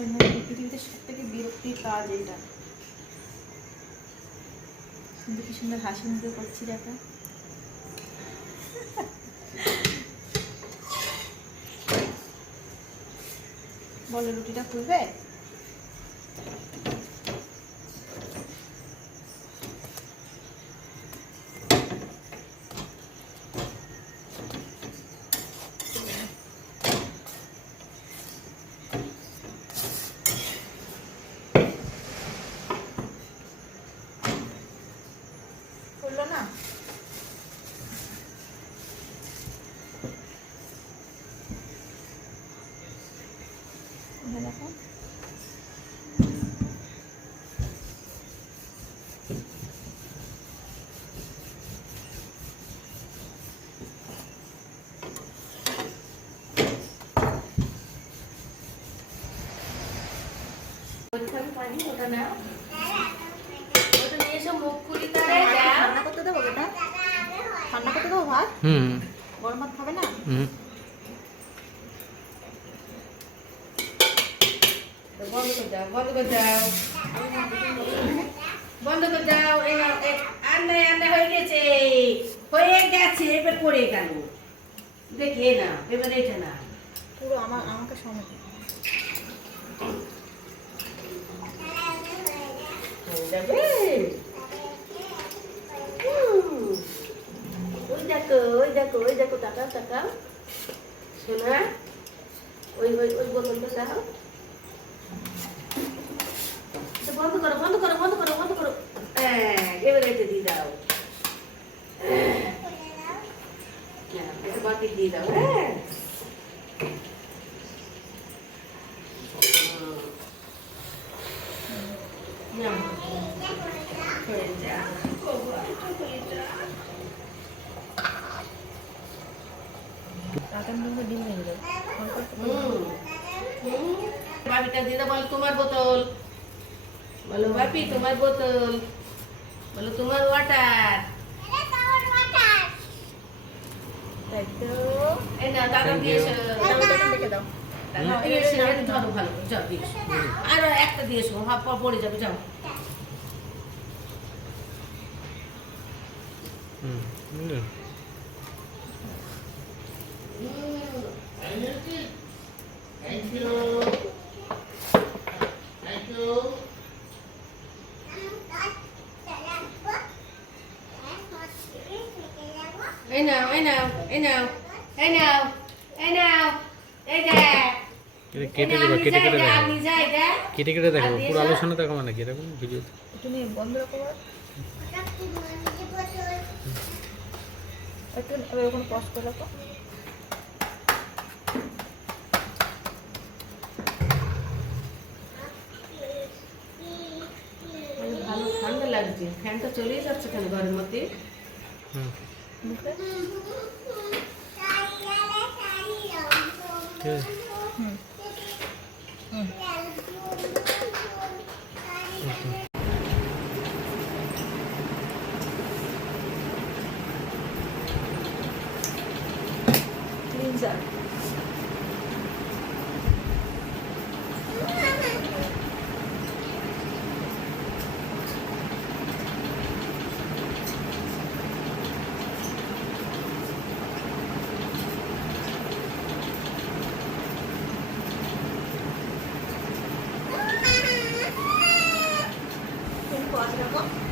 পৃথিবীতে সব থেকে বিরক্তির কাজ এটা। কিন্তু কি সুন্দর হাসি মুখে করছি দেখা। বলো রুটিটা খুলবে? খুললো না? দেখো ওটা না, ওটা নিয়ে এসো মুখ খুলি তারে ঠান্ডা করতে দেবো। বেটা ঠান্ডা করতে দেবো ভাত? গরম ভাত খাবে না? বন্ধ করে দাও, বন্ধ করে দাও, বন্ধ করে দাও। আন্না হয়ে গেছে, হয়ে গেছে, এবার পড়ে গেল। দেখে না এবার এটা না পুরো আমাকে সময় যাবে। ওই দেখো, ওই দেখো, ওই দেখো, তাকাও তাকাও শোনা, ওই ওই ওই বোতলটা দাও। বন্ধ করো, বন্ধ করো, বন্ধ করো, বন্ধ করো। এবার এটা দিয়ে দাও, এটা বাকি দিয়ে দাও। হ্যাঁ বাপিটা দিদা বলো তোমার বোতল, বলো বাপি তোমার বোতল, বলো তোমার ওয়াটার। এই না দাদা দিয়েছো, ধরো ভালো যাও দিয়েছো, আর একটা দিয়েছো, হাফ পড়ে যাবে যাও। Thank you. Thank you. এই নাও, এই নাও, এই নাও, এই নাও, এই নাও, এই দেখ। কেটে দেবা, কেটে কেটে দেখো, কেটে কেটে দেখো, পুরো আলোচনা দেখো মানে কি এরকম ভিডিও। তুমি বন্ধ রাখো, একটু এরকম পজ করে রাখো। ভালো ঠান্ডা লাগছে, ফ্যানটা চলেই যাচ্ছে কেন ঘরের মধ্যে। Cleanser Gracias.